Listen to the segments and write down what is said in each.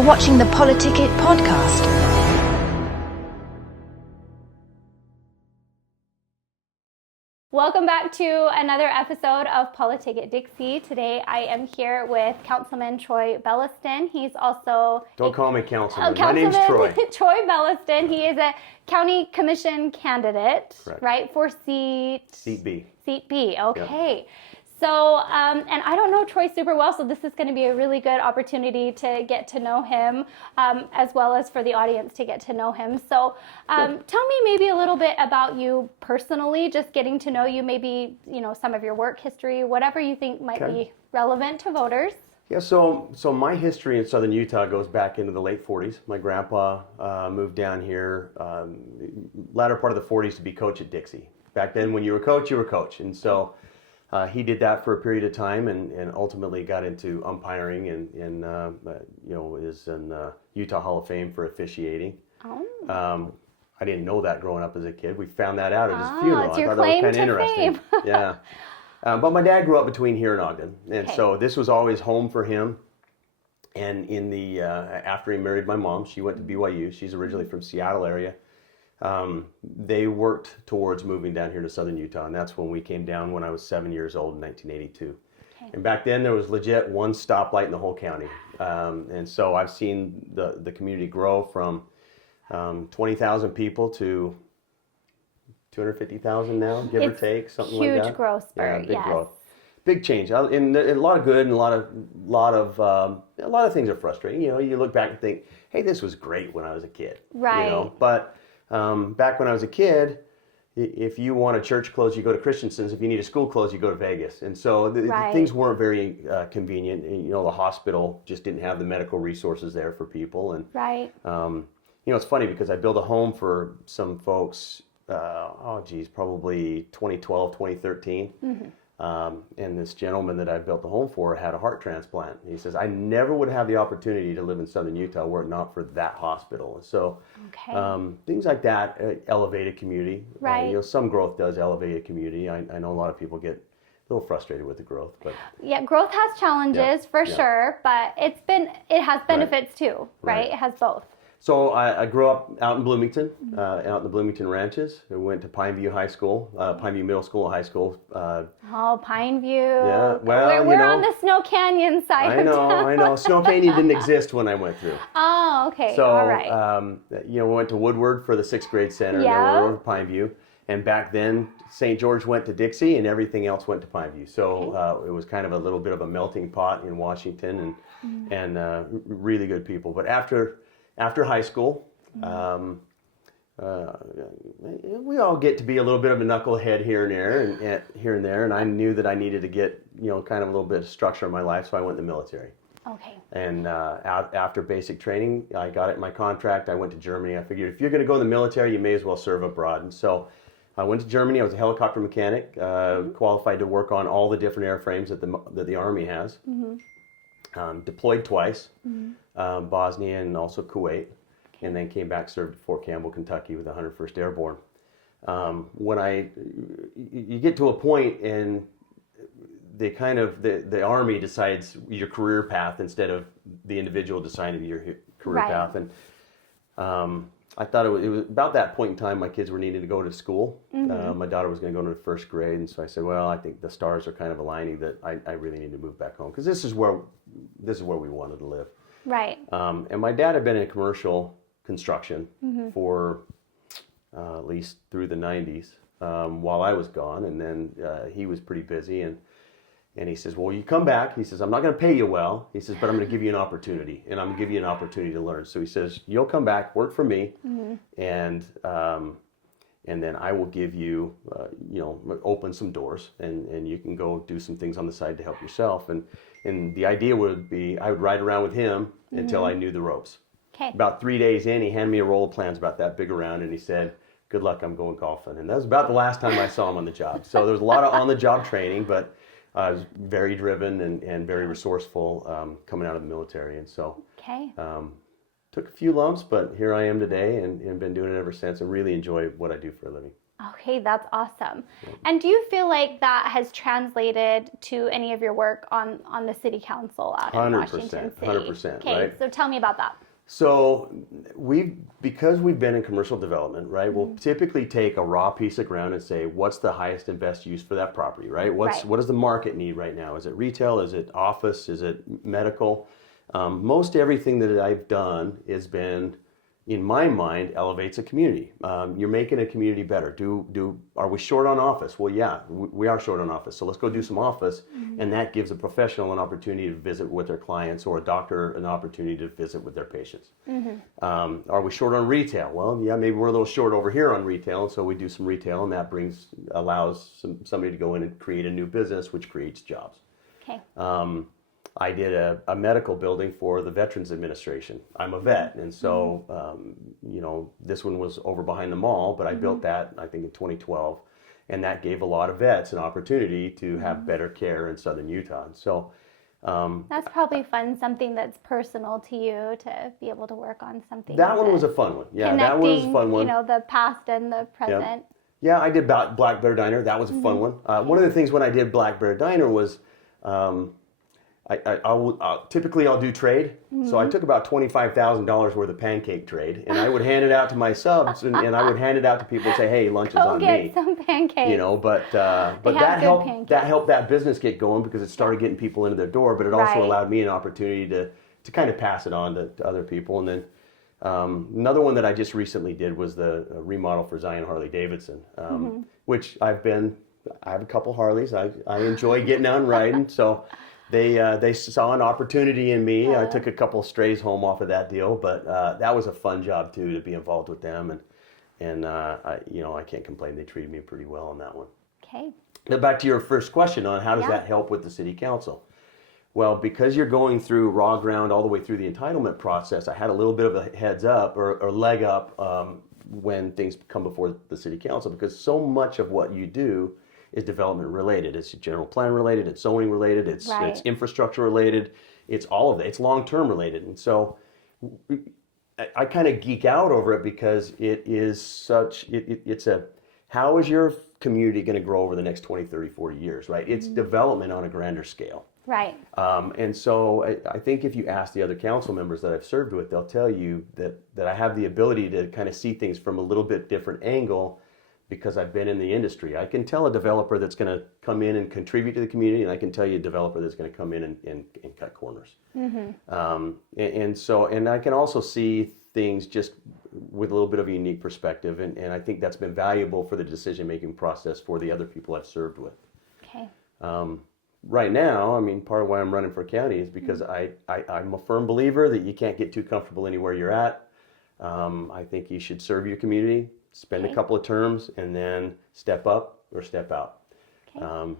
You're watching the Politicit podcast. Welcome back to another episode of Politicit Dixie. Today I am here with Councilman Troy Belliston. He's also... Don't call me Councilman. My name's Troy. Troy Belliston. He is a county commission candidate, Correct. right, for seat B. Seat B, okay. Yep. So, and I don't know Troy super well, so this is going to be a really good opportunity to get to know him, as well as for the audience to get to know him. So, tell me maybe a little bit about you personally, just getting to know you, maybe, you know, some of your work history, whatever you think might be relevant to voters. Yeah, so my history in southern Utah goes back into the late 40s. My grandpa moved down here latter part of the 40s to be coach at Dixie. Back then, when you were coach, you were coach. And so he did that for a period of time and ultimately got into umpiring and you know, is in Utah Hall of Fame for officiating. Oh. I didn't know that growing up as a kid. We found that out at his funeral. It's your I thought claim that was kind of to interesting. fame. Yeah. But my dad grew up between here and Ogden, and so this was always home for him. And in the after he married my mom, she went to BYU. She's originally from Seattle area. They worked towards moving down here to southern Utah, and that's when we came down when I was 7 years old in 1982. Okay. And back then there was legit one stoplight in the whole county, and so I've seen the community grow from 20,000 people to 250,000 now, give or take, something like that. Huge growth spurt, yeah, big growth, big change, and a lot of good and a lot of things are frustrating. You know, you look back and think, hey, this was great when I was a kid, right? You know, but back when I was a kid, if you want a church clothes, you go to Christensen's. If you need a school clothes, you go to Vegas. And so things weren't very convenient. And, you know, the hospital just didn't have the medical resources there for people. And you know, it's funny because I built a home for some folks. Probably 2012, 2013. Mm-hmm. And this gentleman that I built the home for had a heart transplant. He says, I never would have the opportunity to live in southern Utah were it not for that hospital. And so things like that elevate a community. Right. You know, some growth does elevate a community. I know a lot of people get a little frustrated with the growth, but yeah, growth has challenges for sure, but it has benefits too, right? It has both. So I grew up out in Bloomington, out in the Bloomington ranches. I went to Pineview High School, Pineview Middle School and High School. Pineview. Yeah, well, we're on the Snow Canyon side. I know. Snow Canyon didn't exist when I went through. Oh, okay. So, all right. You know, we went to Woodward for the 6th grade center. Yeah. Then we were to Pineview. And back then, St. George went to Dixie and everything else went to Pineview. So it was kind of a little bit of a melting pot in Washington and really good people. But after high school, we all get to be a little bit of a knucklehead here and there, and I knew that I needed to get, you know, kind of a little bit of structure in my life, so I went in the military. Okay. And after basic training, I got it in my contract. I went to Germany. I figured if you're going to go in the military, you may as well serve abroad. And so I went to Germany. I was a helicopter mechanic, qualified to work on all the different airframes that the Army has. Deployed twice, Bosnia and also Kuwait, and then came back, served at Fort Campbell, Kentucky with the 101st Airborne. You get to a point and the Army decides your career path instead of the individual deciding your career path. And I thought it was about that point in time my kids were needing to go to school. My daughter was going to go into the 1st grade, and so I said, well, I think the stars are kind of aligning that I really need to move back home because this is where we wanted to live. Right. And my dad had been in commercial construction for at least through the 90s while I was gone, and then he was pretty busy, and he says, well, you come back. He says, I'm not going to pay you well. He says, but I'm going to give you an opportunity, and I'm going to give you an opportunity to learn. So he says, you'll come back, work for me, and then I will give you, you know, open some doors, and you can go do some things on the side to help yourself. And the idea would be I would ride around with him until I knew the ropes. Okay. About 3 days in, he handed me a roll of plans about that big around, and he said, good luck, I'm going golfing. And that was about the last time I saw him on the job. So there was a lot of on-the-job training, but I was very driven and very resourceful coming out of the military. And so took a few lumps, but here I am today and been doing it ever since and really enjoy what I do for a living. Okay, that's awesome. And do you feel like that has translated to any of your work on the city council out in Washington City? 100%, okay, right? So tell me about that. So because we've been in commercial development, right, we'll typically take a raw piece of ground and say, what's the highest and best use for that property, right? What does the market need right now? Is it retail? Is it office? Is it medical? Most everything that I've done has been, in my mind, elevates a community. You're making a community better. Are we short on office? Well, yeah, we are short on office. So let's go do some office, and that gives a professional an opportunity to visit with their clients, or a doctor an opportunity to visit with their patients. Are we short on retail? Well, yeah, maybe we're a little short over here on retail, and so we do some retail, and that allows somebody to go in and create a new business, which creates jobs. Okay. I did a medical building for the Veterans Administration. I'm a vet, and so, this one was over behind the mall, but I built that, I think, in 2012, and that gave a lot of vets an opportunity to have better care in southern Utah. And so, that's probably fun, something that's personal to you, to be able to work on something. That one was a fun one. Yeah, that one was a fun one. The past and the present. Yeah, I did Black Bear Diner. That was a fun one. One of the things when I did Black Bear Diner was, typically I'll do trade. So I took about $25,000 worth of pancake trade, and I would hand it out to my subs, and I would hand it out to people and say, hey, lunch is on me. Go get some pancakes. But that helped that business get going, because it started getting people into their door, but it also allowed me an opportunity to kind of pass it on to other people. And then another one that I just recently did was the remodel for Zion Harley Davidson, which I have a couple Harleys. I enjoy getting out and riding, so they saw an opportunity in me. I took a couple strays home off of that deal, but that was a fun job too, to be involved with them, and I can't complain. They treated me pretty well on that one. Okay. Now back to your first question on how does that help with the city council? Well, because you're going through raw ground all the way through the entitlement process, I had a little bit of a heads up or leg up when things come before the city council, because so much of what you do is development related. It's general plan related, it's zoning related, it's infrastructure related, it's all of it. It's long-term related. And so I kind of geek out over it, because it is how is your community going to grow over the next 20, 30, 40 years, right? It's development on a grander scale. Right. And so I think if you ask the other council members that I've served with, they'll tell you that I have the ability to kind of see things from a little bit different angle, because I've been in the industry. I can tell a developer that's going to come in and contribute to the community, and I can tell you a developer that's going to come in and cut corners. And I can also see things just with a little bit of a unique perspective, and I think that's been valuable for the decision-making process for the other people I've served with. Okay. Right now, I mean, part of why I'm running for county is because I'm a firm believer that you can't get too comfortable anywhere you're at. I think you should serve your community, spend a couple of terms, and then step up or step out. Okay.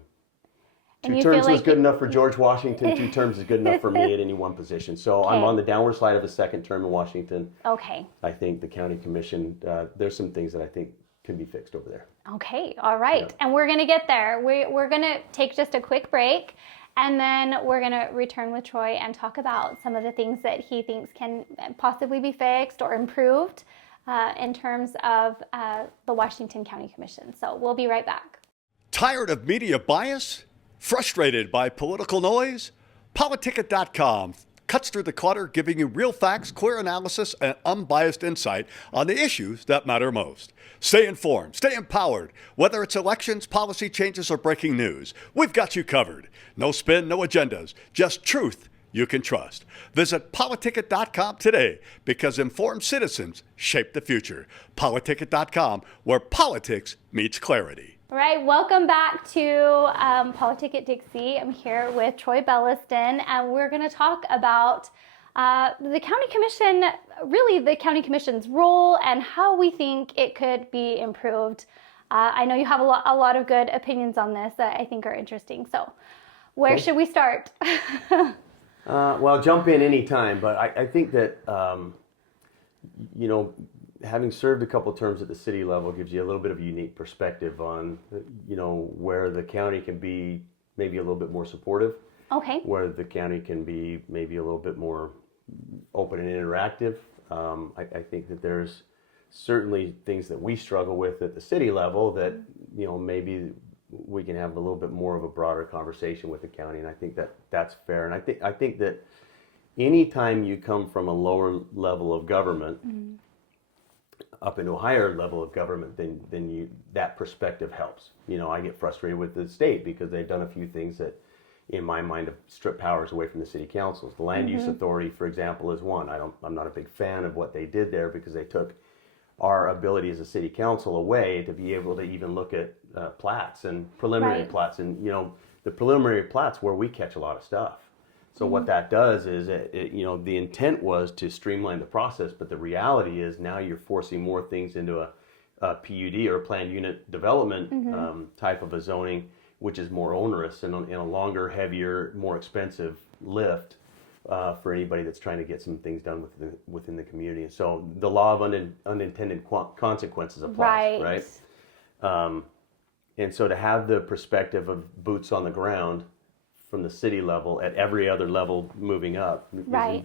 2 terms was good enough for George Washington. 2 terms is good enough for me at any one position. So I'm on the downward slide of a second term in Washington. Okay. I think the county commission, there's some things that I think can be fixed over there. Okay. All right. Yeah. And we're going to get there. We're going to take just a quick break, and then we're going to return with Troy and talk about some of the things that he thinks can possibly be fixed or improved in terms of the Washington County Commission. So we'll be right back. Tired of media bias? Frustrated by political noise? Politicit.com cuts through the clutter, giving you real facts, clear analysis, and unbiased insight on the issues that matter most. Stay informed, stay empowered. Whether it's elections, policy changes, or breaking news, we've got you covered. No spin, no agendas, just truth you can trust. Visit Politicit.com today, because informed citizens shape the future. Politicit.com, where politics meets clarity. All right, welcome back to Politicit Dixie. I'm here with Troy Belliston, and we're going to talk about the county commission, really the county commission's role and how we think it could be improved. I know you have a lot of good opinions on this that I think are interesting. So where should we start? Well, jump in any time, but I think that, having served a couple terms at the city level gives you a little bit of a unique perspective on, where the county can be maybe a little bit more supportive. Okay. Where the county can be maybe a little bit more open and interactive. I think that there's certainly things that we struggle with at the city level that, maybe we can have a little bit more of a broader conversation with the county. And I think that that's fair. And I think that anytime you come from a lower level of government up into a higher level of government, then that perspective helps. I get frustrated with the state because they've done a few things that, in my mind, have stripped powers away from the city councils. The land use authority, for example, is one. I'm not a big fan of what they did there because they took our ability as a city council away to be able to even look at plats and preliminary plats. And, the preliminary plats where we catch a lot of stuff. So what that does is, the intent was to streamline the process, but the reality is now you're forcing more things into a PUD or a planned unit development type of a zoning, which is more onerous and a longer, heavier, more expensive lift for anybody that's trying to get some things done within the community. So the law of unintended consequences applies, right? And so to have the perspective of boots on the ground from the city level at every other level moving up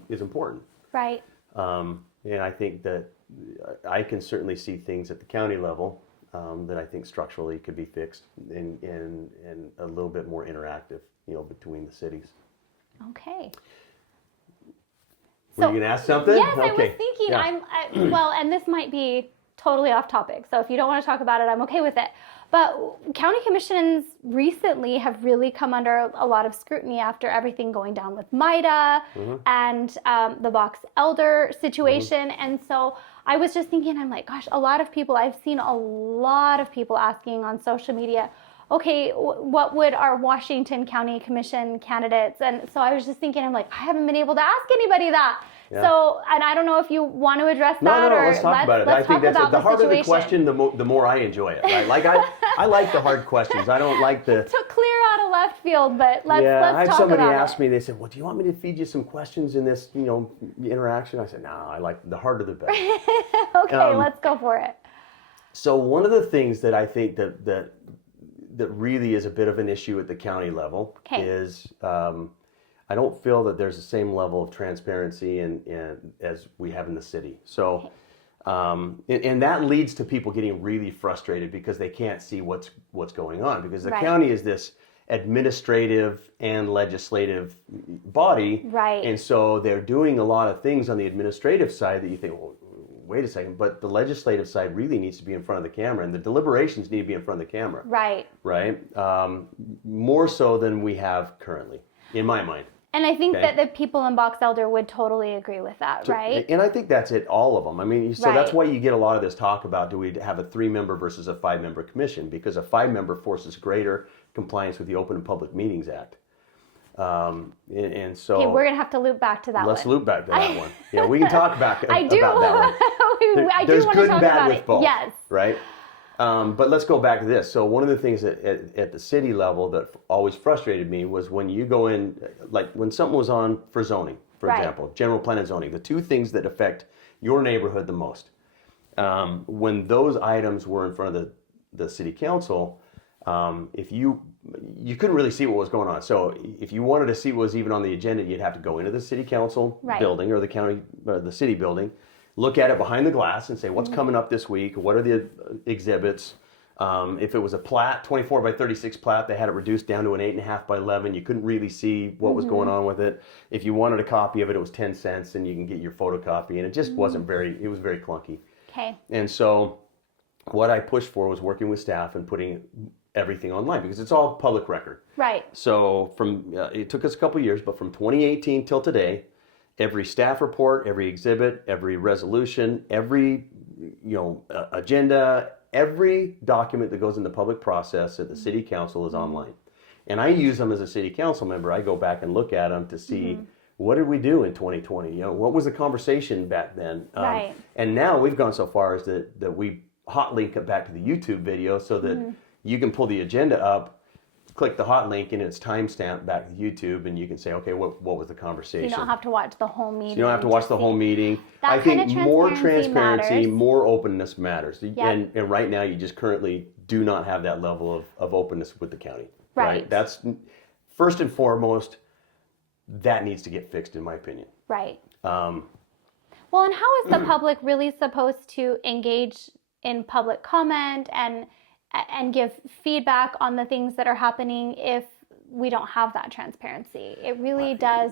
is important. Right. And I think that I can certainly see things at the county level that I think structurally could be fixed and a little bit more interactive, between the cities. Okay. Were you going to ask something? Yes, okay. I was thinking. Well, and this might be totally off topic, so if you don't want to talk about it, I'm okay with it. But county commissions recently have really come under a lot of scrutiny after everything going down with MIDA and the box elder situation. And so I was just thinking, I'm like, gosh, I've seen a lot of people asking on social media, okay, what would our Washington County Commission candidates? And so I was just thinking, I'm like, I haven't been able to ask anybody that. Yeah. So, and I don't know if you want to address that or let's talk about it. I think that's the harder the question, the more I enjoy it. Right? Like I like the hard questions. I don't like the took clear out of left field, but let's talk about it. I had somebody ask me. They said, "Well, do you want me to feed you some questions in this, interaction?" I said, "No, I like the harder the better." Okay, let's go for it. So one of the things that I think that really is a bit of an issue at the county level is. I don't feel that there's the same level of transparency as we have in the city. So, and that leads to people getting really frustrated because they can't see what's going on, because the county is this administrative and legislative body. Right. And so they're doing a lot of things on the administrative side that you think, well, wait a second, but the legislative side really needs to be in front of the camera, and the deliberations need to be in front of the camera. Right. Right. More so than we have currently, in my mind. And I think that the people in Box Elder would totally agree with that, right? And I think that's it, all of them. I mean, so that's why you get a lot of this talk about, do we have a 3-member versus a 5-member commission? Because a 5-member forces greater compliance with the Open and Public Meetings Act. And so... Okay, we're going to have to loop back to that Let's loop back to that one. Yeah, we can talk about that one. I do want to talk about it. There's good and bad with both. Yes. Right? But let's go back to this. So one of the things at the city level that always frustrated me was when you go in, like when something was on for zoning, for example, general plan and zoning, the two things that affect your neighborhood the most. When those items were in front of the city council, if you couldn't really see what was going on. So if you wanted to see what was even on the agenda, you'd have to go into the city council building or the county or the city building, look at it behind the glass and say, what's coming up this week? What are the exhibits? If it was a plat, 24 by 36 plat, they had it reduced down to an 8.5 by 11. You couldn't really see what was going on with it. If you wanted a copy of it, it was 10 cents and you can get your photocopy. And it just wasn't it was very clunky. Okay. And so what I pushed for was working with staff and putting everything online because it's all public record. Right. So it took us a couple of years, but from 2018 till today, every staff report, every exhibit, every resolution, every agenda, every document that goes in the public process at the city council is online. And I use them as a city council member. I go back and look at them to see what did we do in 2020? What was the conversation back then? And now we've gone so far as that we hot link it back to the YouTube video so that you can pull the agenda up, click the hot link, and it's timestamped back to YouTube, and you can say, okay, what was the conversation? You don't have to watch the whole meeting. So you don't have to watch the whole meeting. I think more transparency, more openness matters. And right now, you just currently do not have that level of openness with the county. Right. That's first and foremost, that needs to get fixed, in my opinion. Right. Well, Well, and how is the public really supposed to engage in public comment and give feedback on the things that are happening if we don't have that transparency? It really does.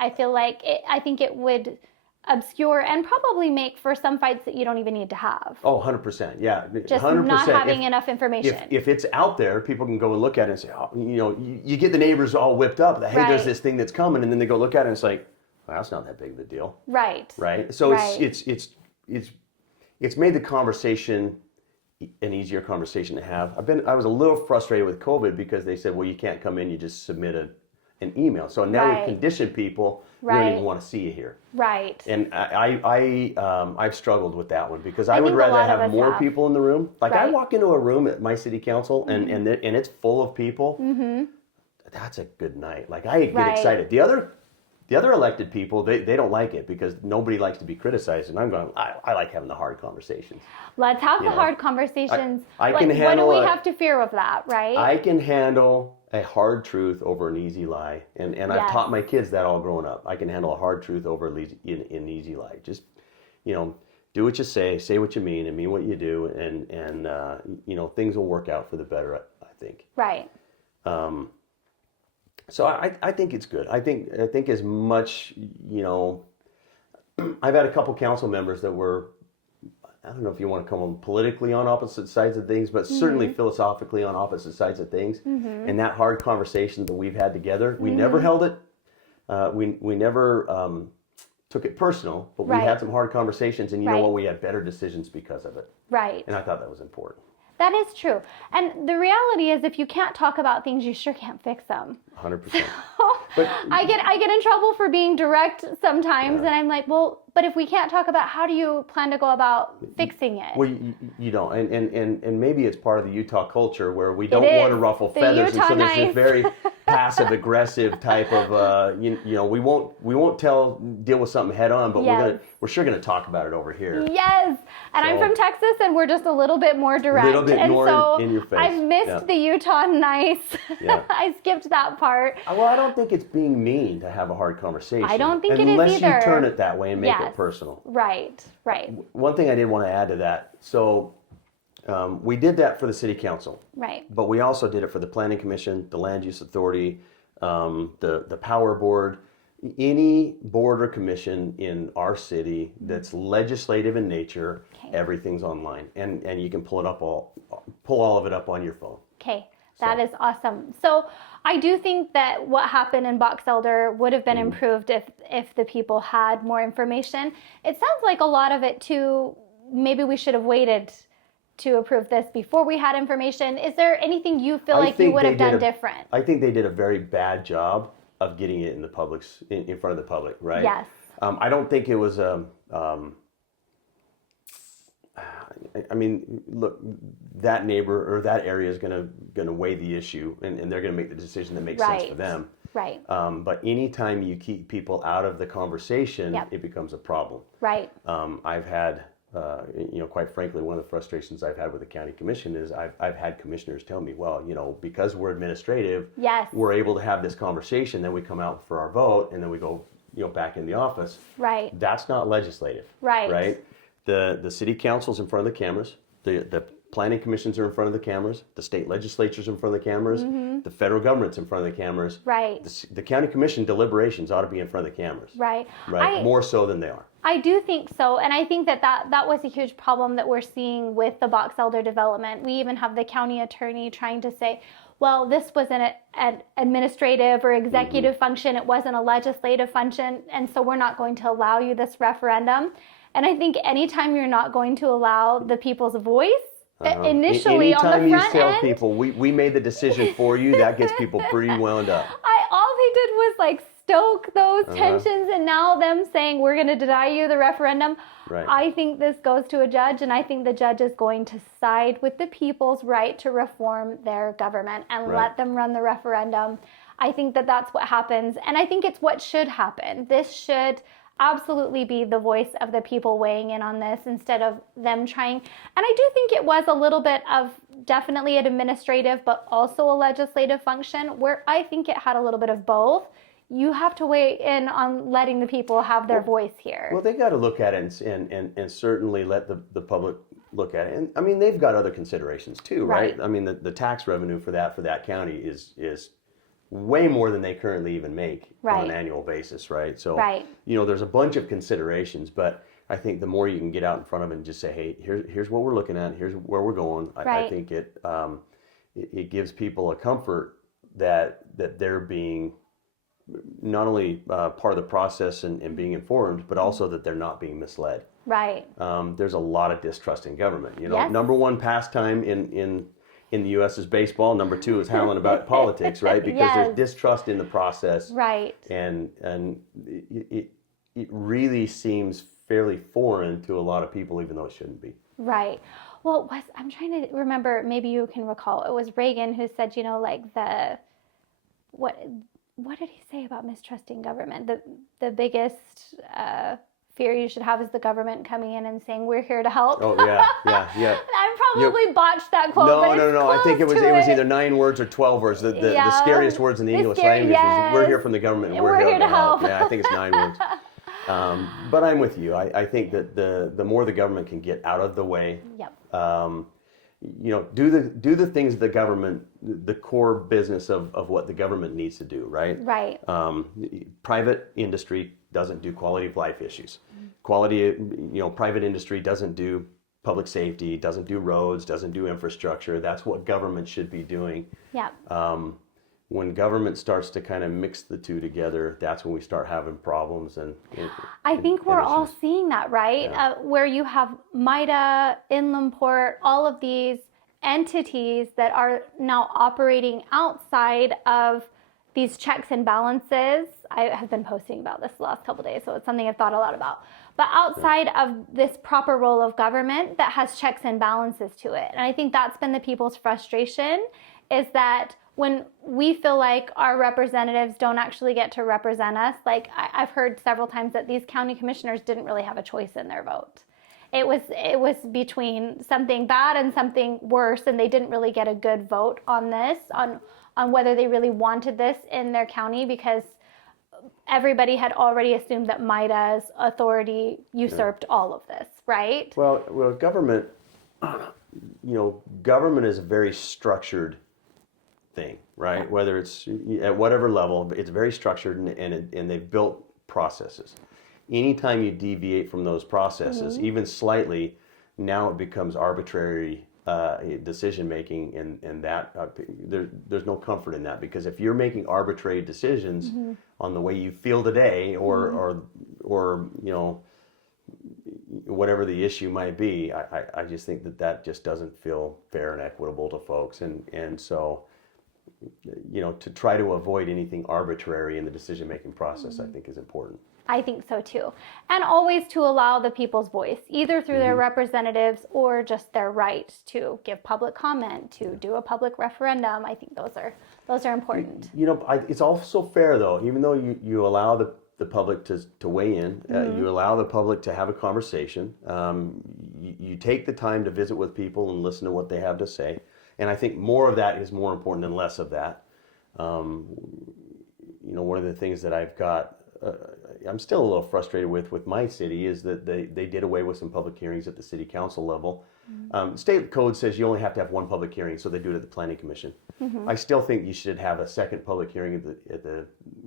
I feel like I think it would obscure and probably make for some fights that you don't even need to have. Oh, 100%. Yeah. Just 100%. not having enough information. If it's out there, people can go and look at it and say, oh, you get the neighbors all whipped up. Hey, there's this thing that's coming. And then they go look at it and it's like, well, that's not that big of a deal. Right. Right. So it's made the conversation an easier conversation to have. I was a little frustrated with COVID because they said, well, you can't come in, you just submit an email. So now we've conditioned people, we don't even want to see you here. Right. And I've struggled with that one because I would rather have more people in the room. Like I walk into a room at my city council and it's full of people. Mm-hmm. That's a good night. Like I get excited. The other elected people, they don't like it because nobody likes to be criticized. And I'm going, I like having the hard conversations. Let's have the hard conversations. I can handle what do we have to fear of that, right? I can handle a hard truth over an easy lie. And I've taught my kids that all growing up. I can handle a hard truth over an easy lie. Just, do what you say what you mean, and mean what you do. And things will work out for the better, I think. Right. So I think it's good. I think as much, I've had a couple council members that were, I don't know if you want to call them politically on opposite sides of things, but certainly philosophically on opposite sides of things. Mm-hmm. And that hard conversation that we've had together, we never held it. We never took it personal, but we had some hard conversations, and you know what? We had better decisions because of it. Right. And I thought that was important. That is true. And the reality is if you can't talk about things, you sure can't fix them. 100%. But I get in trouble for being direct sometimes, and I'm like, well, but if we can't talk about how do you plan to go about fixing it? Well, you don't. And maybe it's part of the Utah culture where we don't want to ruffle feathers, and so there's this very passive aggressive type of we won't deal with something head on, but we're sure gonna talk about it over here. Yes. And I'm from Texas, and we're just a little bit more direct. A little bit more in your face. I've missed the Utah nice. Yeah. I skipped that part. Well, I don't think it's being mean to have a hard conversation. I don't think it is unless either. you turn it that way and make it personal. Right. One thing I did want to add to that. So we did that for the city council. Right. But we also did it for the planning commission, the land use authority, the power board, any board or commission in our city that's legislative in nature. Everything's online, and you can pull all of it up on your phone. Okay. That is awesome. So I do think that what happened in Box Elder would have been improved if the people had more information. It sounds like a lot of it too, maybe we should have waited to approve this before we had information. Is there anything you feel like you would have done different? I think they did a very bad job of getting it in the public's in front of the public, right? Yes. I don't think it was I mean, look, that neighbor or that area is gonna weigh the issue, and they're gonna make the decision that makes sense for them. Right. But anytime you keep people out of the conversation, it becomes a problem. Right. I've had, quite frankly, one of the frustrations I've had with the county commission is I've had commissioners tell me, well, because we're administrative, we're able to have this conversation, then we come out for our vote, and then we go, back in the office. Right. That's not legislative. Right. Right. The city council's in front of the cameras. The planning commissions are in front of the cameras. The state legislature's in front of the cameras. Mm-hmm. The federal government's in front of the cameras. Right. The county commission deliberations ought to be in front of the cameras. Right. More so than they are. I do think so, and I think that was a huge problem that we're seeing with the Box Elder development. We even have the county attorney trying to say, well, this was an administrative or executive function. It wasn't a legislative function, and so we're not going to allow you this referendum. And I think anytime you're not going to allow the people's voice, initially on the front end. Anytime you tell people, we made the decision for you, that gets people pretty wound up. All they did was stoke those tensions, and now them saying, we're going to deny you the referendum. Right. I think this goes to a judge, and I think the judge is going to side with the people's right to reform their government and let them run the referendum. I think that's what happens, and I think it's what should happen. This should absolutely be the voice of the people weighing in on this instead of them trying. And I do think it was a little bit of definitely an administrative but also a legislative function where I think it had a little bit of both. you have to weigh in on letting the people have their voice here. Well, they got to look at it and certainly let the public look at it. And I mean, they've got other considerations too, right? I mean, the tax revenue for that county is way more than they currently even make on an annual basis, right? So, there's a bunch of considerations, but I think the more you can get out in front of it and just say, hey, here's what we're looking at, here's where we're going. I think it gives people a comfort that they're being not only part of the process and being informed, but also that they're not being misled. Right. There's a lot of distrust in government. Number one pastime in the U.S. is baseball. Number two is howling about politics, right? Because there's distrust in the process. Right. And it really seems fairly foreign to a lot of people, even though it shouldn't be. Right. Well, I'm trying to remember, maybe you can recall, it was Reagan who said, what did he say about mistrusting government? The biggest fear you should have is the government coming in and saying, we're here to help. Oh, yeah. I probably botched that quote. No. I think it was either 9 words or 12 words. The scariest words in the English language is, we're here from the government and we're here to help. Yeah, I think it's 9 words. But I'm with you. I think that the more the government can get out of the way, do the things the government, the core business of what the government needs to do, right? Right. Private industry doesn't do quality of life issues. Private industry doesn't do public safety, doesn't do roads, doesn't do infrastructure. That's what government should be doing. Yeah. When government starts to kind of mix the two together, that's when we start having problems. I think we're all seeing that, right? Yeah. Where you have MITA, Inland Port, all of these entities that are now operating outside of these checks and balances. I have been posting about this the last couple of days, so it's something I've thought a lot about. But outside of this proper role of government that has checks and balances to it. And I think that's been the people's frustration, is that when we feel like our representatives don't actually get to represent us, like I've heard several times that these county commissioners didn't really have a choice in their vote. It was between something bad and something worse, and they didn't really get a good vote on this, on whether they really wanted this in their county, because everybody had already assumed that MITA's authority usurped all of this, right? Well, government, government is a very structured thing, right? Yeah. Whether it's at whatever level, it's very structured, and they've built processes. Anytime you deviate from those processes, even slightly, now it becomes arbitrary decision making, and that there's no comfort in that, because if you're making arbitrary decisions on the way you feel today, or whatever the issue might be, I just think that just doesn't feel fair and equitable to folks, and so to try to avoid anything arbitrary in the decision making process, I think is important. I think so too. And always to allow the people's voice, either through their representatives or just their right to give public comment, to do a public referendum. I think those are important. It's also fair though, even though you allow the public to weigh in, you allow the public to have a conversation, you take the time to visit with people and listen to what they have to say. And I think more of that is more important than less of that. One of the things that I've got, I'm still a little frustrated with my city, is that they did away with some public hearings at the city council level. State code says you only have to have one public hearing, so they do it at the planning commission. I still think you should have a second public hearing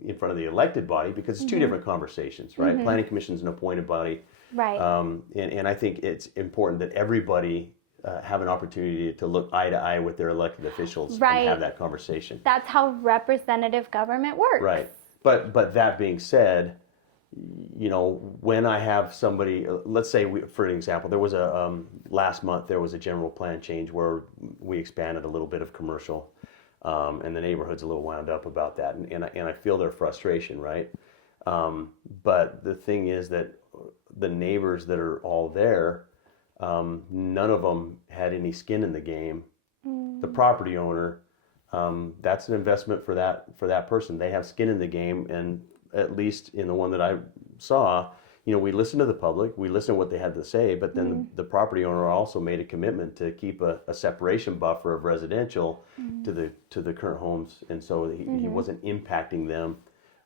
in front of the elected body, because it's two different conversations, right? Planning commission is an appointed body, right? And I think it's important that everybody have an opportunity to look eye to eye with their elected officials and have that conversation. That's how representative government works. Right. But that being said, when I have somebody, let's say, for an example, there was last month there was a general plan change where we expanded a little bit of commercial, and the neighborhood's a little wound up about that, and I feel their frustration, right? But the thing is that the neighbors that are all there, none of them had any skin in the game. The property owner, that's an investment for that person. They have skin in the game, and at least in the one that I saw, we listened to the public, we listened to what they had to say, but then the property owner also made a commitment to keep a separation buffer of residential to the current homes, and so he wasn't impacting them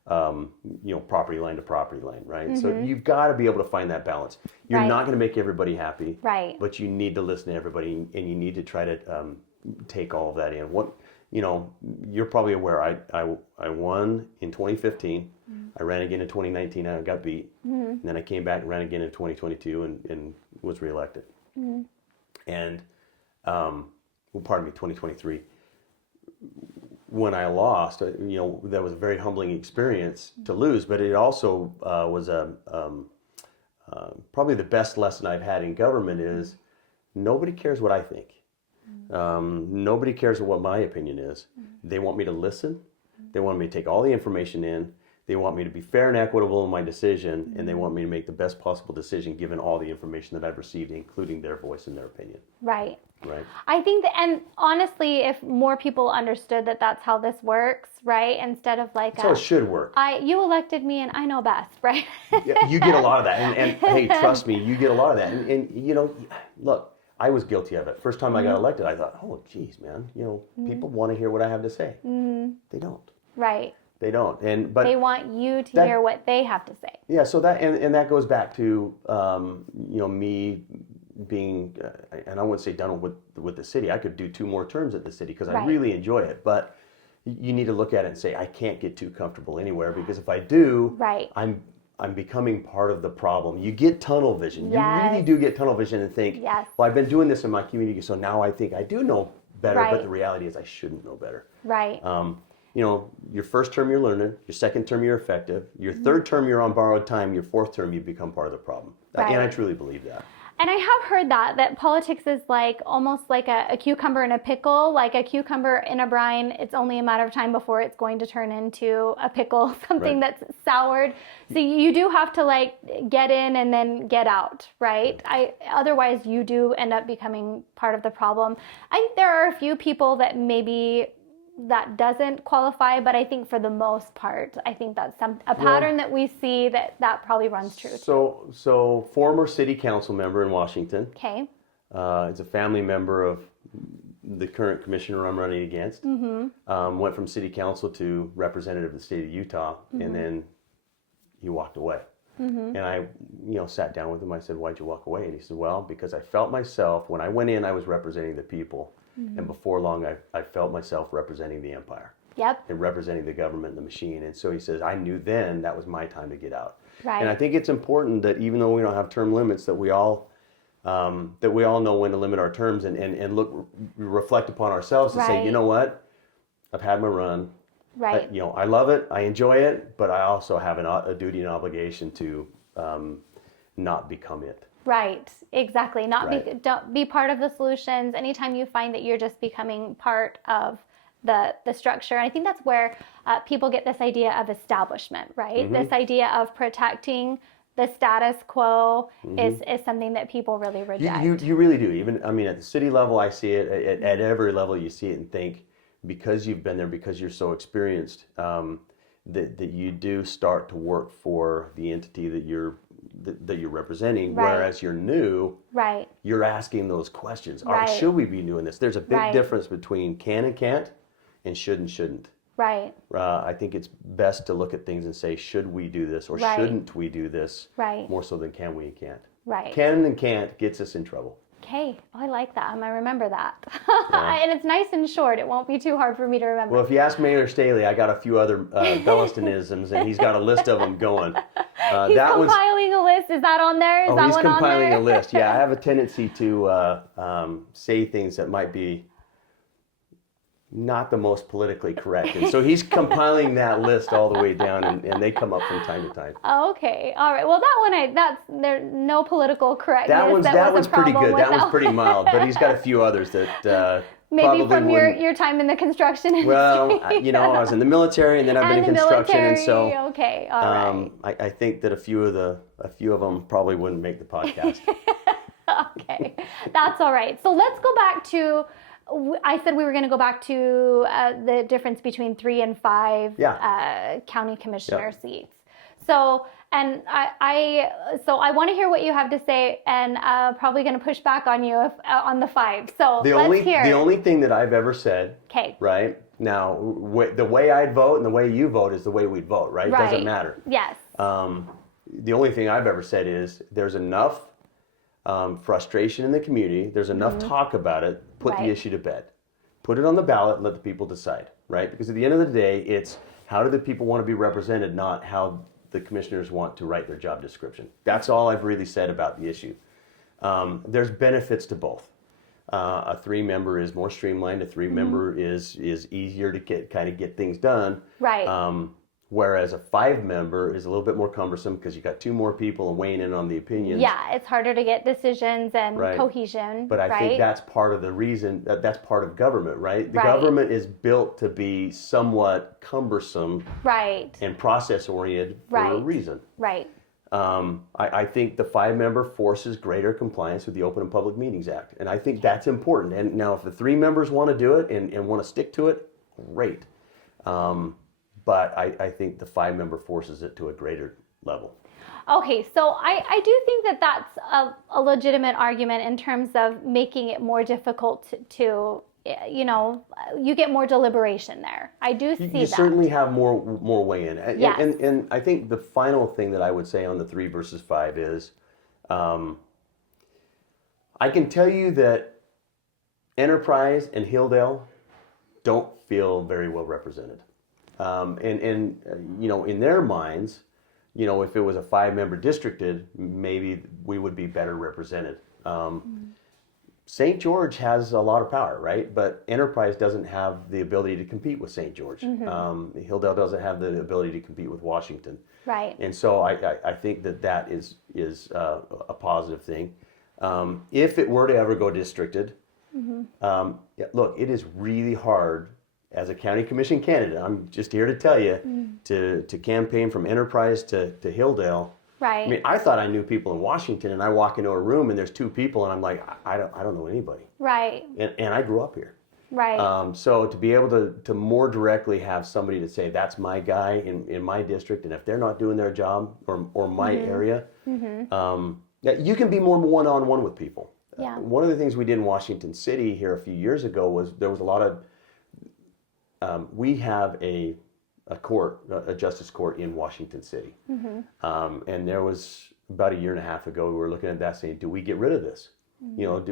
property line to property line, right? So you've got to be able to find that balance. You're not going to make everybody happy, right? But you need to listen to everybody, and you need to try to take all of that in. You're probably aware I won in 2015. I ran again in 2019 and I got beat. And then I came back and ran again in 2022 and was reelected. And, 2023. When I lost, that was a very humbling experience to lose, but it also was probably the best lesson I've had in government is nobody cares what I think. Nobody cares what my opinion is. They want me to listen. They want me to take all the information in. They want me to be fair and equitable in my decision, and they want me to make the best possible decision given all the information that I've received, including their voice and their opinion. Right. Right. I think and honestly, if more people understood that that's how this works, right, instead of like, so it should work. You elected me and I know best, right? Yeah, you get a lot of that, and hey, trust me, you get a lot of that, and look. I was guilty of it. First time I got elected, I thought, oh, geez, man, people want to hear what I have to say. They don't. Right. They don't. But they want you to hear what they have to say. Yeah. So that and that goes back to me being, and I wouldn't say done with the city. I could do 2 more terms at the city because I really enjoy it. But you need to look at it and say, I can't get too comfortable anywhere because if I do, I'm becoming part of the problem. You get tunnel vision. You really do get tunnel vision and think, well, I've been doing this in my community, so now I think I do know better, but the reality is I shouldn't know better. Right. Your first term you're learning, your second term you're effective, your third term you're on borrowed time, your fourth term you become part of the problem. And I truly believe that. And I have heard that politics is like almost like a cucumber in a pickle, like a cucumber in a brine. It's only a matter of time before it's going to turn into a pickle, something that's soured. So you do have to like get in and then get out, right? Otherwise you do end up becoming part of the problem. I think there are a few people that maybe that doesn't qualify, but I think for the most part, I think that's a pattern that we see that probably runs true. So former city council member in Washington. Okay. Is a family member of the current commissioner I'm running against. Went from city council to representative of the state of Utah, and then he walked away. And I, sat down with him. I said, "Why'd you walk away?" And he said, "Well, because I felt myself when I went in, I was representing the people." And before long, I felt myself representing the empire. Yep. And representing the government and the machine. And so he says, I knew then that was my time to get out. Right. And I think it's important that even though we don't have term limits, that we all know when to limit our terms and reflect upon ourselves and say, you know what, I've had my run. Right. I love it, I enjoy it, but I also have a duty and obligation to not become it. Right, exactly. Don't be part of the solutions. Anytime you find that you're just becoming part of the structure. And I think that's where people get this idea of establishment, right? This idea of protecting the status quo is something that people really reject. You really do. Even, at the city level, I see it. At every level, you see it and think, because you've been there, because you're so experienced, that you do start to work for the entity that you're representing, whereas you're new, you're asking those questions. Should we be doing this? There's a big difference between can and can't and should and shouldn't. Right. I think it's best to look at things and say, should we do this or shouldn't we do this? Right. More so than can we and can't. Right. Can and can't gets us in trouble. Okay, I like that. I remember that. And it's nice and short. It won't be too hard for me to remember. Well, if you ask Mayor Staley, I got a few other Bellistonisms, and he's got a list of them going. He's compiling a list. Is that on there? Is that he's one on there? compiling a list. Yeah, I have a tendency to say things that might be not the most politically correct. And so he's compiling that list all the way down, and they come up from time to time. Okay, all right. Well, that one, there's no political correctness. That one's pretty good. That one's pretty mild, but he's got a few others that maybe from your time in the construction industry. Well, I was in the military, and then I've been in construction, and so okay, all right. I think that a few of them probably wouldn't make the podcast. Okay, that's all right. So let's go back to. I said we were going to go back to the difference between 3 and 5 county commissioner seats. So, and I want to hear what you have to say, and probably going to push back on you on the 5. So let's hear. The only thing that I've ever said, right, Now, the way I'd vote and the way you vote is the way we'd vote, right? It doesn't matter. Yes. The only thing I've ever said is there's enough frustration in the community. There's enough talk about it. Put the issue to bed. Put it on the ballot and let the people decide, right? Because at the end of the day, it's how do the people want to be represented, not how the commissioners want to write their job description. That's all I've really said about the issue. There's benefits to both. A 3-member is more streamlined. A 3-member is easier to get things done. Right. Whereas a 5-member is a little bit more cumbersome because you got 2 more people and weighing in on the opinions. Yeah, it's harder to get decisions and cohesion. But I think that's part of the reason, that's part of government, right? The government is built to be somewhat cumbersome and process-oriented for a reason. Right. I think the 5-member forces greater compliance with the Open and Public Meetings Act. And I think that's important. And now if the 3 members want to do it and want to stick to it, great. But I think the 5-member forces it to a greater level. Okay, so I do think that that's a legitimate argument in terms of making it more difficult to you get more deliberation there. I do see that. You certainly have more weigh in. Yes. And I think the final thing that I would say on the 3 versus 5 is I can tell you that Enterprise and Hilldale don't feel very well represented. In their minds, if it was a 5-member districted, maybe we would be better represented. St. George has a lot of power, right? But Enterprise doesn't have the ability to compete with St. George. Hilldale doesn't have the ability to compete with Washington. Right. And so I think that is a positive thing. If it were to ever go districted, look, it is really hard as a county commission candidate. I'm just here to tell you to campaign from Enterprise to Hilldale. Right. I mean, I thought I knew people in Washington, and I walk into a room and there's 2 people, and I'm like, I don't know anybody. Right. And I grew up here. Right. So to be able to more directly have somebody to say that's my guy in my district, and if they're not doing their job or my area, you can be more one-on-one with people. Yeah. One of the things we did in Washington City here a few years ago was there was a lot of we have a justice court in Washington City. And there was about a year and a half ago, we were looking at that saying, do we get rid of this?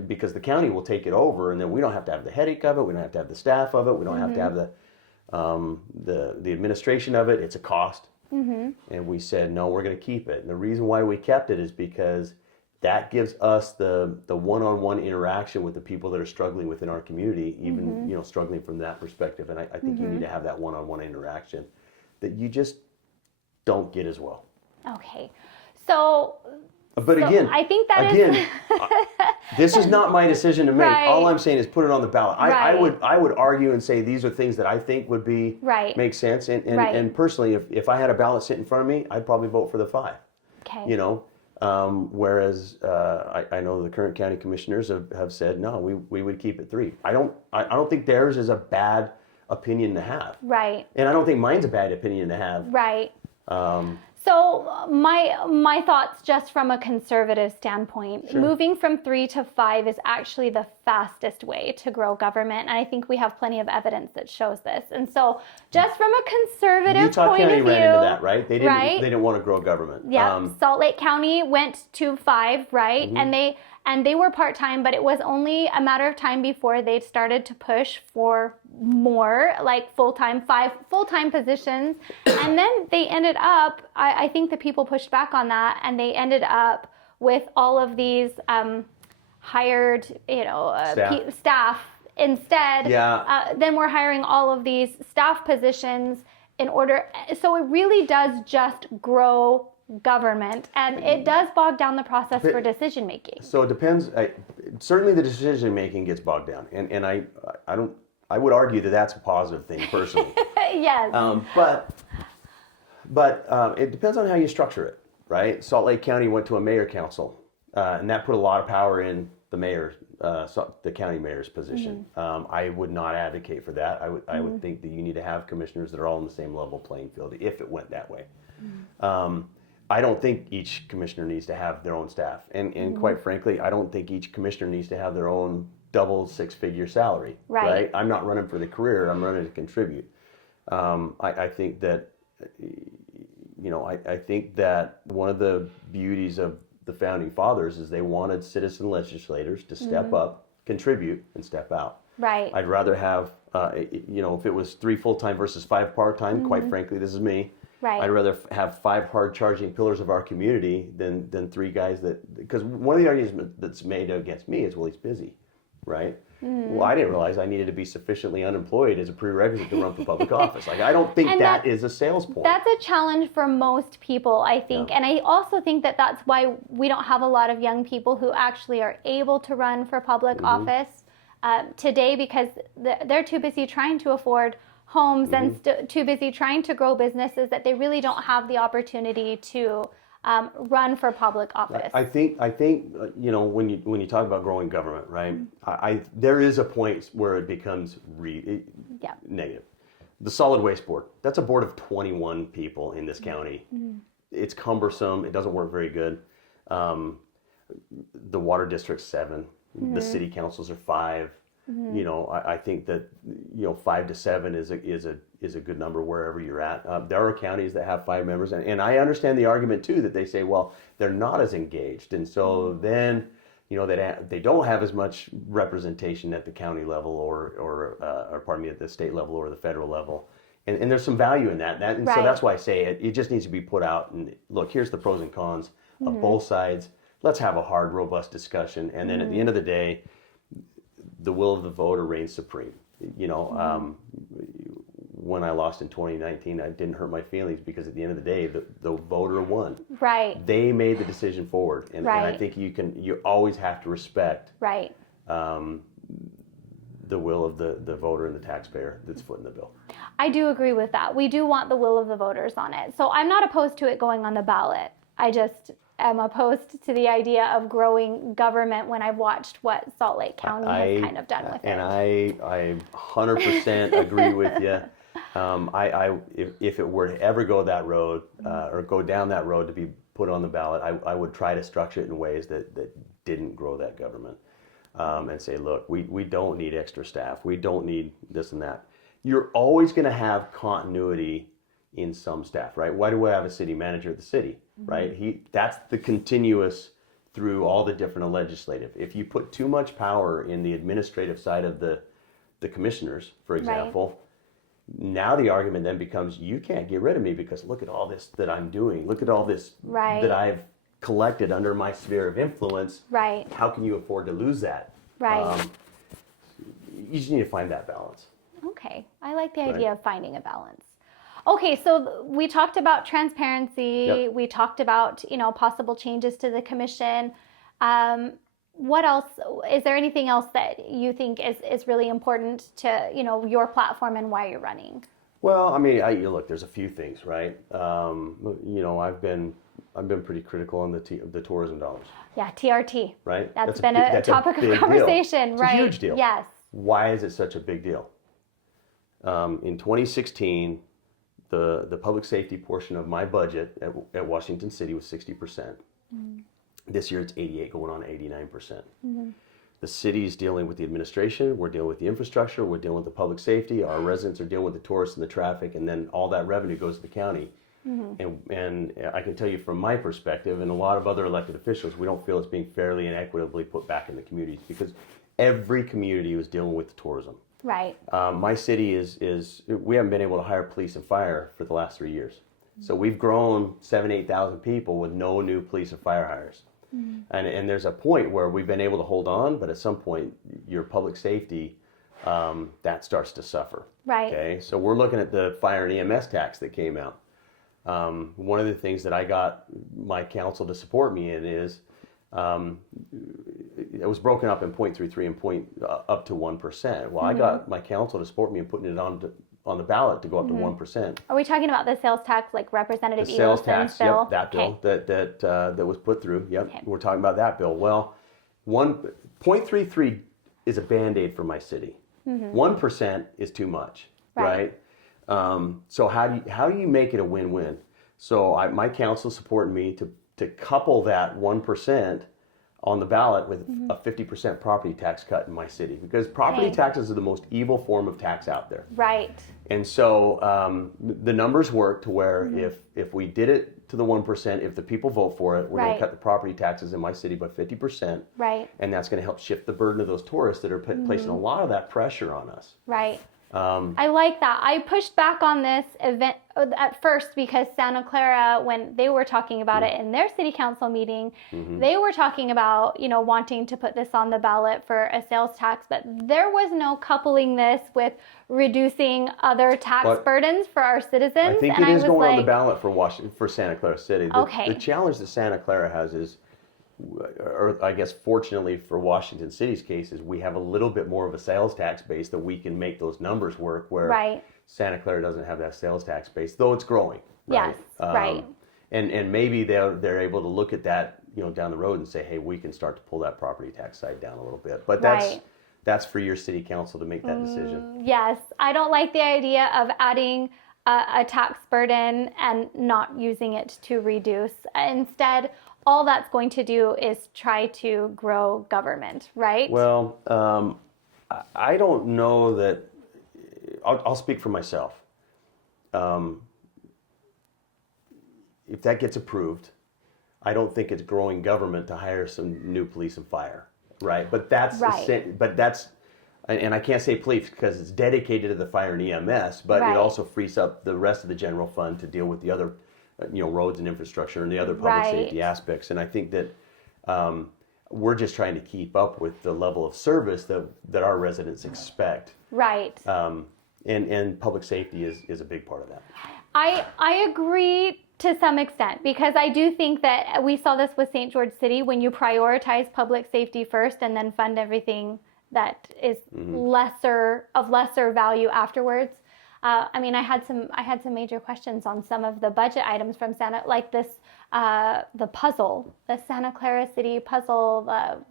Because the county will take it over and then we don't have to have the headache of it. We don't have to have the staff of it. We don't have to have the administration of it. It's a cost. And we said, no, we're going to keep it. And the reason why we kept it is because that gives us the one-on-one interaction with the people that are struggling within our community, even struggling from that perspective. And I think you need to have that one-on-one interaction that you just don't get as well. Okay, so. Again, I think that is. This is not my decision to make. Right. All I'm saying is put it on the ballot. I would argue and say these are things that I think would be make sense. And personally, if I had a ballot sit in front of me, I'd probably vote for the 5. Okay. Whereas I know the current county commissioners have said no, we would keep it 3. I don't think theirs is a bad opinion to have. Right. And I don't think mine's a bad opinion to have. Right. So my thoughts, just from a conservative standpoint, moving from 3 to 5 is actually the fastest way to grow government, and I think we have plenty of evidence that shows this. And so, just from a conservative Utah point County of view, ran into that, right? They didn't want to grow government. Yeah. Salt Lake County went to 5, right? And they were part-time, but it was only a matter of time before they started to push for more, like full-time, 5 full-time positions. And then they ended up, I think the people pushed back on that, and they ended up with all of these hired, staff instead. Yeah. Then we're hiring all of these staff positions in order. So it really does just grow government, and it does bog down the process for decision making. So it depends. Certainly, the decision making gets bogged down, and I would argue that that's a positive thing personally. Yes. But it depends on how you structure it, right? Salt Lake County went to a mayor council, and that put a lot of power in the mayor, the county mayor's position. I would not advocate for that. I would think that you need to have commissioners that are all on the same level playing field if it went that way. I don't think each commissioner needs to have their own staff. And quite frankly, I don't think each commissioner needs to have their own double six-figure salary, right? I'm not running for the career. I'm running to contribute. I think that, I think that one of the beauties of the Founding Fathers is they wanted citizen legislators to step up, contribute, and step out. Right. I'd rather have, if it was 3 full-time versus 5 part-time, quite frankly, this is me. Right. I'd rather have 5 hard-charging pillars of our community than 3 guys because one of the arguments that's made against me is, well, he's busy, right? Well, I didn't realize I needed to be sufficiently unemployed as a prerequisite to run for public office. Like, I don't think that is a sales point. That's a challenge for most people, I think. Yeah. And I also think that that's why we don't have a lot of young people who actually are able to run for public office today, because they're too busy trying to afford homes and too busy trying to grow businesses that they really don't have the opportunity to run for public office. I think when you talk about growing government, right? There is a point where it becomes negative. The solid waste board, that's a board of 21 people in this county. It's cumbersome. It doesn't work very good. The water district's 7. The city councils are 5. I think that 5 to 7 is a good number wherever you're at. There are counties that have 5 members, and I understand the argument too that they say, well, they're not as engaged, and so then they don't have as much representation at the county level or pardon me, at the state level or the federal level, and there's some value in that. And so that's why I say it just needs to be put out and look. Here's the pros and cons of both sides. Let's have a hard, robust discussion, and then at the end of the day, the will of the voter reigns supreme. When I lost in 2019, I didn't hurt my feelings because at the end of the day, the voter won. Right. They made the decision forward, and I think you always have to respect the will of the voter and the taxpayer that's footing the bill. I do agree with that. We do want the will of the voters on it. So I'm not opposed to it going on the ballot. I just am opposed to the idea of growing government when I've watched what Salt Lake County has kind of done with it. And I 100% agree with you. If it were to ever go that road or go down that road to be put on the ballot, I would try to structure it in ways that didn't grow that government and say, look, we don't need extra staff. We don't need this and that. You're always going to have continuity in some staff, right? Why do I have a city manager at the city, right? That's the continuous through all the different legislative. If you put too much power in the administrative side of the commissioners, for example, now the argument then becomes, you can't get rid of me because look at all this that I'm doing. Look at all this that I've collected under my sphere of influence. Right. How can you afford to lose that? Right. You just need to find that balance. Okay. I like the idea of finding a balance. Okay, so we talked about transparency. Yep. We talked about, possible changes to the commission. What else? Is there anything else that you think is really important to, your platform and why you're running? Well, I mean, look, there's a few things, right? I've been pretty critical on the tourism dollars. Yeah, TRT. Right. That's been a topic of conversation, deal. It's right? a huge deal. Yes. Why is it such a big deal? In 2016. The public safety portion of my budget at Washington City was 60%. This year it's 88, going on 89%. The city is dealing with the administration, we're dealing with the infrastructure, we're dealing with the public safety, our residents are dealing with the tourists and the traffic, and then all that revenue goes to the county. And I can tell you from my perspective, and a lot of other elected officials, we don't feel it's being fairly and equitably put back in the communities because every community was dealing with the tourism. Right. My city we haven't been able to hire police and fire for the last 3 years. So we've grown 8,000 people with no new police and fire hires. And there's a point where we've been able to hold on, but at some point your public safety, that starts to suffer. Right. Okay. So we're looking at the fire and EMS tax that came out. One of the things that I got my council to support me in is, it was broken up in 0.33 and up to 1%. Well, I got my council to support me in putting it on the ballot to go up to 1%. Are we talking about the sales tax, like Representative the sales tax, bill? Yep, that bill that was put through. Yep, we're talking about that bill. Well, 0.33 is a Band-Aid for my city. 1% is too much, right? So how do you make it a win-win? So my council supported me to couple that 1% on the ballot with a 50% property tax cut in my city, because property taxes are the most evil form of tax out there. Right. And so the numbers work to where if we did it to the 1%, if the people vote for it, we're going to cut the property taxes in my city by 50%. Right. And that's going to help shift the burden of those tourists that are placing a lot of that pressure on us. Right. I like that. I pushed back on this event at first because Santa Clara, when they were talking about it in their city council meeting, they were talking about, wanting to put this on the ballot for a sales tax, but there was no coupling this with reducing other tax burdens for our citizens. I think it is going on the ballot for Santa Clara City. The challenge that Santa Clara has is, or I guess fortunately for Washington City's case, is we have a little bit more of a sales tax base that we can make those numbers work, where Santa Clara doesn't have that sales tax base, though it's growing. Right? Yes, And maybe they're able to look at that, down the road and say, hey, we can start to pull that property tax side down a little bit. But that's for your city council to make that decision. Yes, I don't like the idea of adding a tax burden and not using it to reduce. Instead, all that's going to do is try to grow government, right? Well, I don't know that. I'll speak for myself. If that gets approved, I don't think it's growing government to hire some new police and fire, right? But that's and I can't say police because it's dedicated to the fire and EMS, but it also frees up the rest of the general fund to deal with the other, roads and infrastructure and the other public safety aspects. And I think that we're just trying to keep up with the level of service that our residents expect. Right. And public safety is a big part of that. I agree to some extent, because I do think that we saw this with St. George City. When you prioritize public safety first and then fund everything that is lesser value afterwards. I had some major questions on some of the budget items from Santa, like this, the puzzle, the Santa Clara City puzzle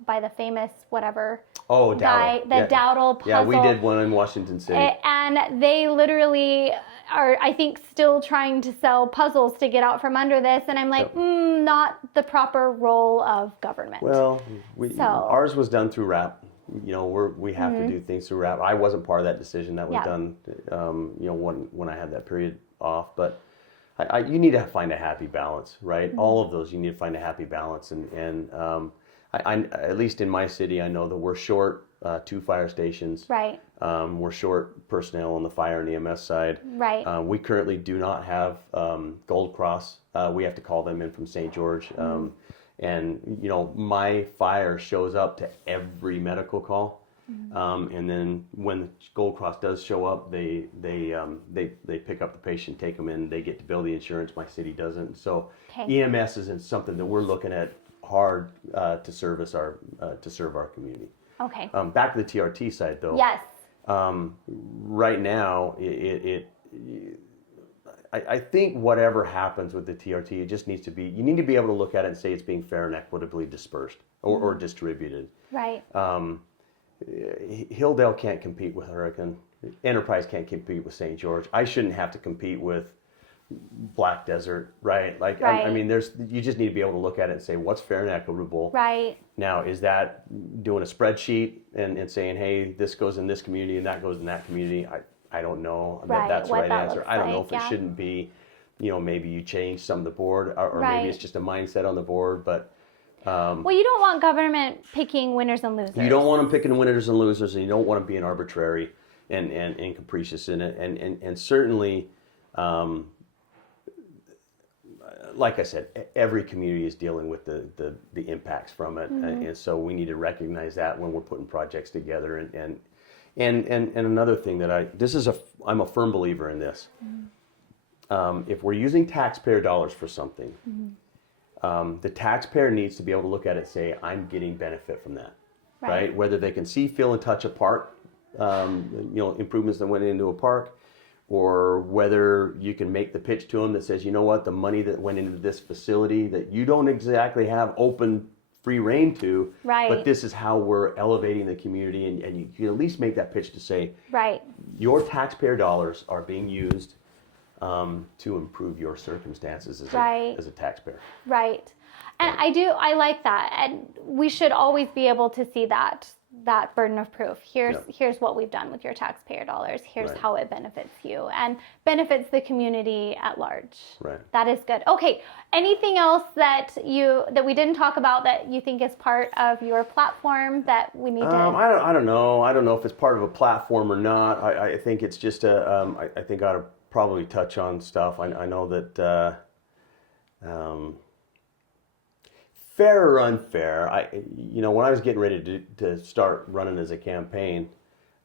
by the famous whatever guy, the Dowdle puzzle. Yeah, we did one in Washington City. And they literally are, I think, still trying to sell puzzles to get out from under this. And I'm like, not the proper role of government. Well, ours was done through RAP. We have to do things through RAP. I wasn't part of that decision. That was done, when I had that period off. But you need to find a happy balance, right? All of those, you need to find a happy balance. And I at least in my city, I know that we're short 2 fire stations. Right. We're short personnel on the fire and EMS side. Right. We currently do not have Gold Cross. We have to call them in from St. George. And my fire shows up to every medical call, and then when the Gold Cross does show up, they pick up the patient, take them in, they get to bill the insurance. My city doesn't. So EMS isn't something that we're looking at hard to serve our community. Okay. Back to the TRT side though. Yes. Right now, I think whatever happens with the TRT, it just needs to be, you need to be able to look at it and say it's being fair and equitably dispersed or distributed. Right. Hilldale can't compete with Hurricane. Enterprise can't compete with St. George. I shouldn't have to compete with Black Desert, right? You just need to be able to look at it and say, what's fair and equitable? Right. Now, is that doing a spreadsheet and saying, hey, this goes in this community and that goes in that community? I don't know that that's the right answer. I don't know if it shouldn't be, maybe you change some of the board or maybe it's just a mindset on the board, but. Well, you don't want government picking winners and losers. You don't want them picking winners and losers, and you don't want them being arbitrary and capricious in it. And certainly, like I said, every community is dealing with the impacts from it. And so we need to recognize that when we're putting projects together. And another thing that I'm a firm believer in this. If we're using taxpayer dollars for something, the taxpayer needs to be able to look at it and say, I'm getting benefit from that, right? Whether they can see, feel, and touch a park, improvements that went into a park, or whether you can make the pitch to them that says, you know what, the money that went into this facility that you don't exactly have open free reign to, but this is how we're elevating the community, and you can at least make that pitch to say, your taxpayer dollars are being used to improve your circumstances as, as a taxpayer. Right. And I like that. And we should always be able to see that burden of proof. Here's what we've done with your taxpayer dollars. Here's how it benefits you and benefits the community at large. Right. That is good. Okay. Anything else that we didn't talk about that you think is part of your platform that we need to? I don't know. I don't know if it's part of a platform or not. I think it's just I think I ought to probably touch on stuff. I know that fair or unfair, when I was getting ready to start running as a campaign,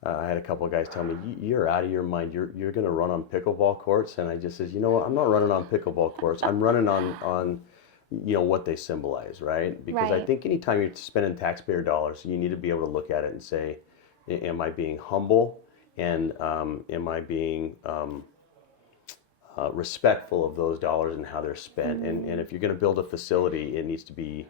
I had a couple of guys tell me, "You're out of your mind. You're going to run on pickleball courts." And I just says, "You know what? I'm not running on pickleball courts. I'm running on what they symbolize, right? Because I think anytime you're spending taxpayer dollars, you need to be able to look at it and say, am I being humble, and am I being respectful of those dollars and how they're spent. And if you're going to build a facility, it needs to be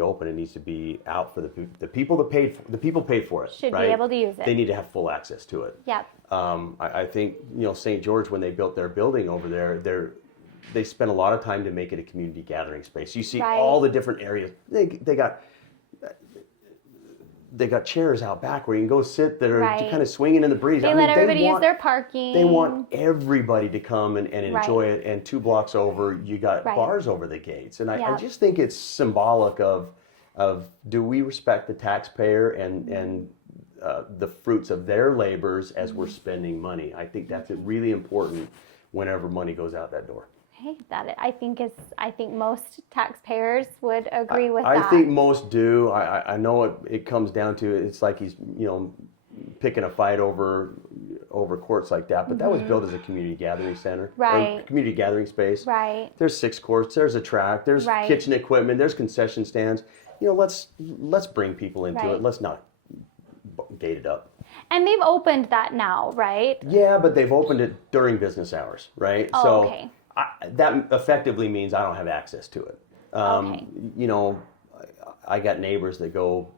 open. It needs to be out for the people that paid for, the people paid for it. Should be able to use it. They need to have full access to it. Yep. I think St. George, when they built their building over there, they spent a lot of time to make it a community gathering space. You see all the different areas. They got chairs out back where you can go sit there kind of swinging in the breeze. They let everybody use their parking. They want everybody to come and enjoy it. And 2 blocks over, you got bars over the gates. And I just think it's symbolic of do we respect the taxpayer and the fruits of their labors as we're spending money. I think that's really important whenever money goes out that door. I think most taxpayers would agree with that. I think most do. I know it comes down to it's like he's picking a fight over courts like that, but that was built as a community gathering center, or community gathering space. Right. There's 6 courts. There's a track. There's kitchen equipment. There's concession stands. Let's bring people into it. Let's not gate it up. And they've opened that now, right? Yeah, but they've opened it during business hours, right? Oh, okay. That effectively means I don't have access to it. I got neighbors that go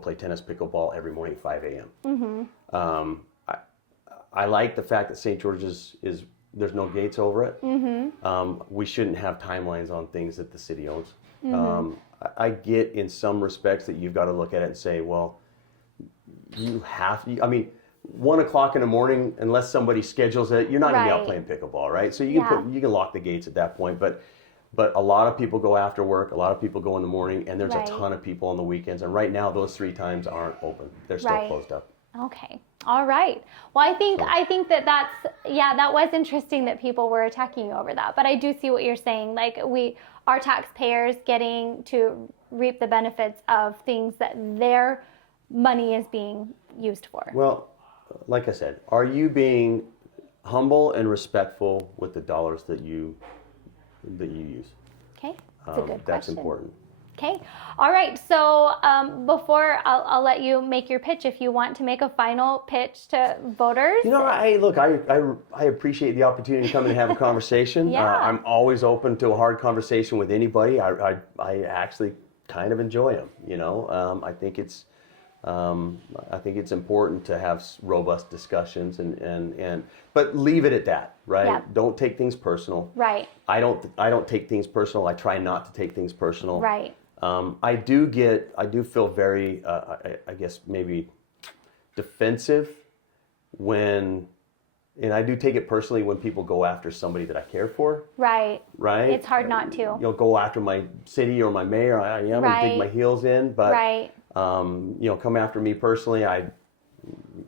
play tennis, pickleball every morning at 5 a.m. I like the fact that St. George's there's no gates over it. We shouldn't have timelines on things that the city owns. I get in some respects that you've got to look at it and say, well, you have to. 1 o'clock in the morning, unless somebody schedules it, you're not going to be out playing pickleball, right? So you can lock the gates at that point. But a lot of people go after work. A lot of people go in the morning, and there's a ton of people on the weekends. And right now, those 3 times aren't open. They're still closed up. Okay. All right. Well, I think that was interesting that people were attacking you over that. But I do see what you're saying. Like our taxpayers getting to reap the benefits of things that their money is being used for. Well, like I said, are you being humble and respectful with the dollars that you use? Okay, that's a good question. That's important. Okay, all right. So before I'll let you make your pitch, if you want to make a final pitch to voters. I appreciate the opportunity to come and have a conversation. I'm always open to a hard conversation with anybody. I actually kind of enjoy them. I think it's important to have robust discussions but leave it at that, right? Yeah. Don't take things personal. Right. I don't take things personal. I try not to take things personal. Right. I do feel very, I guess maybe defensive and I do take it personally when people go after somebody that I care for. Right. Right. It's hard not to. Go after my city or my mayor. I'm going to dig my heels in, but. Right. Come after me personally, I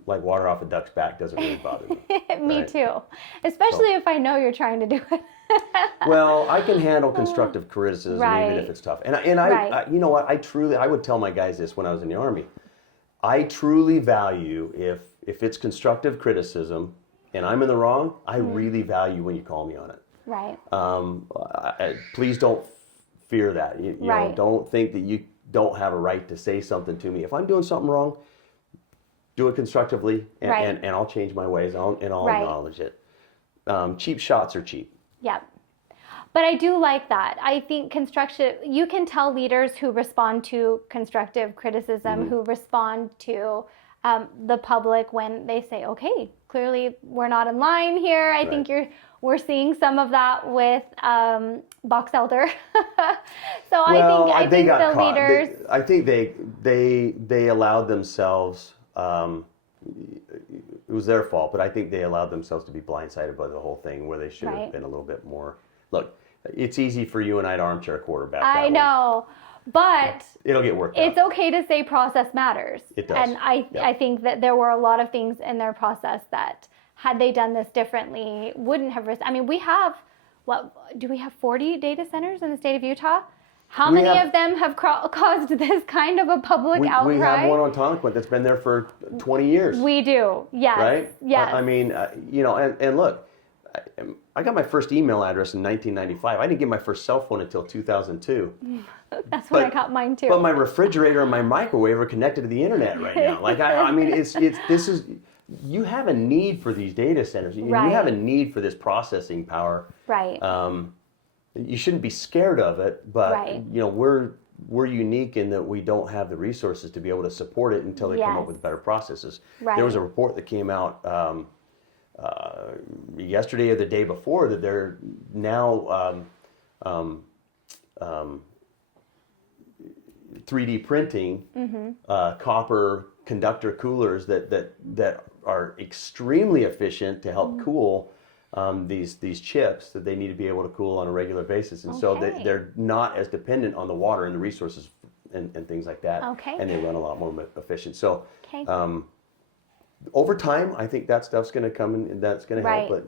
like water off a duck's back, doesn't really bother me. Me too. Especially if I know you're trying to do it. Well, I can handle constructive criticism even if it's tough. And I you know what, I would tell my guys this when I was in the Army. I truly value if it's constructive criticism and I'm in the wrong, I really value when you call me on it. Right. Please don't fear that. You know, don't think that you don't have a right to say something to me. If I'm doing something wrong, do it constructively, and I'll change my ways, and I'll acknowledge it. Cheap shots are cheap. Yep. But I do like that. I think you can tell leaders who respond to constructive criticism, who respond to the public when they say, okay, clearly we're not in line here. I think we're seeing some of that with box elder. So I think the leaders. I think they allowed themselves. It was their fault, but I think they allowed themselves to be blindsided by the whole thing, where they should have been a little bit more. Look, it's easy for you and I to armchair quarterback. I know. But it'll get worked out. It's okay to say process matters. It does. And I think that there were a lot of things in their process that, had they done this differently, wouldn't have risked. I mean, we have, do we have 40 data centers in the state of Utah? How many of them have caused this kind of a public outcry? We have one on Tonquin that's been there for 20 years. We do, yes. Right? Yes. I mean, and look, I got my first email address in 1995. I didn't get my first cell phone until 2002. That's when I got mine too. But my refrigerator and my microwave are connected to the internet right now. Like, I mean, you have a need for these data centers. You have a need for this processing power. Right. You shouldn't be scared of it, but we're unique in that we don't have the resources to be able to support it until they come up with better processes. Right. There was a report that came out yesterday or the day before that they're now 3D printing copper conductor coolers that are extremely efficient to help cool these chips that they need to be able to cool on a regular basis, and so they're not as dependent on the water and the resources and things like that, and they run a lot more efficient. So over time, I think that stuff's going to come and that's going to help, but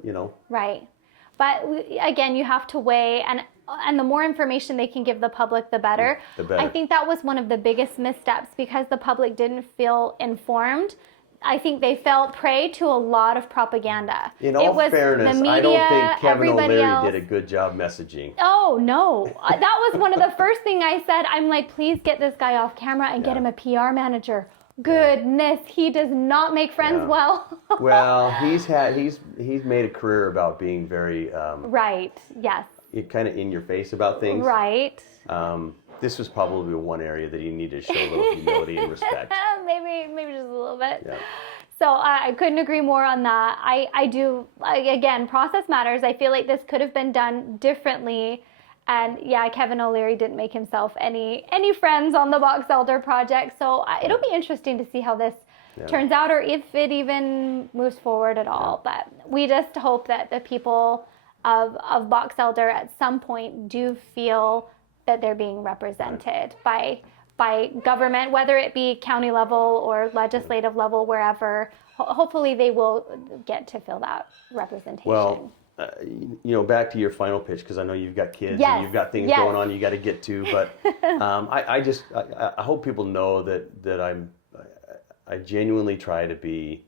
Right. But again, you have to weigh, and the more information they can give the public, the better. I think that was one of the biggest missteps, because the public didn't feel informed. I think they fell prey to a lot of propaganda. In all fairness, the media, I don't think Kevin O'Leary else. did a good job messaging. Oh, no. That was one of the first things I said. I'm like, please get this guy off camera and get him a PR manager. Goodness, he does not make friends well. Well, he's made a career about being very yes. Kind of in your face about things. Right. This was probably one area that you need to show a little humility and respect. Maybe just a little bit. Yeah. So I couldn't agree more on that. I do, again, process matters. I feel like this could have been done differently. And Kevin O'Leary didn't make himself any friends on the Box Elder project. So it'll be interesting to see how this turns out, or if it even moves forward at all. But we just hope that the people of Box Elder at some point do feel that they're being represented by government, whether it be county level or legislative level, wherever. Hopefully they will get to feel that representation. Well, back to your final pitch, because I know you've got kids and you've got things going on you got to get to. But I hope people know that I genuinely try to be.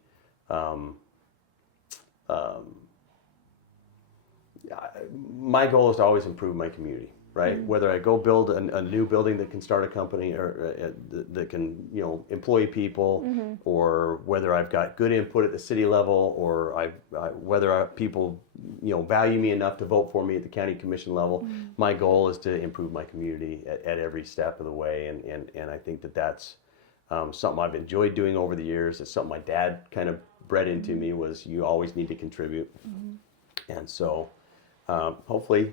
My goal is to always improve my community. Right, whether I go build a new building that can start a company or that can employ people, or whether I've got good input at the city level, or whether people value me enough to vote for me at the county commission level. My goal is to improve my community at every step of the way, and I think that's something I've enjoyed doing over the years. It's something my dad kind of bred into me, was you always need to contribute, and so. Hopefully,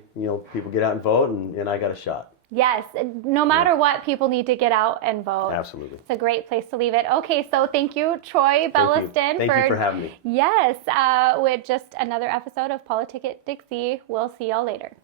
people get out and vote, and I got a shot. Yes, no matter what, people need to get out and vote. Absolutely. It's a great place to leave it. Okay, so thank you, Troy Belliston. Thank you for having me. Yes, with just another episode of Politicit Dixie. We'll see y'all later.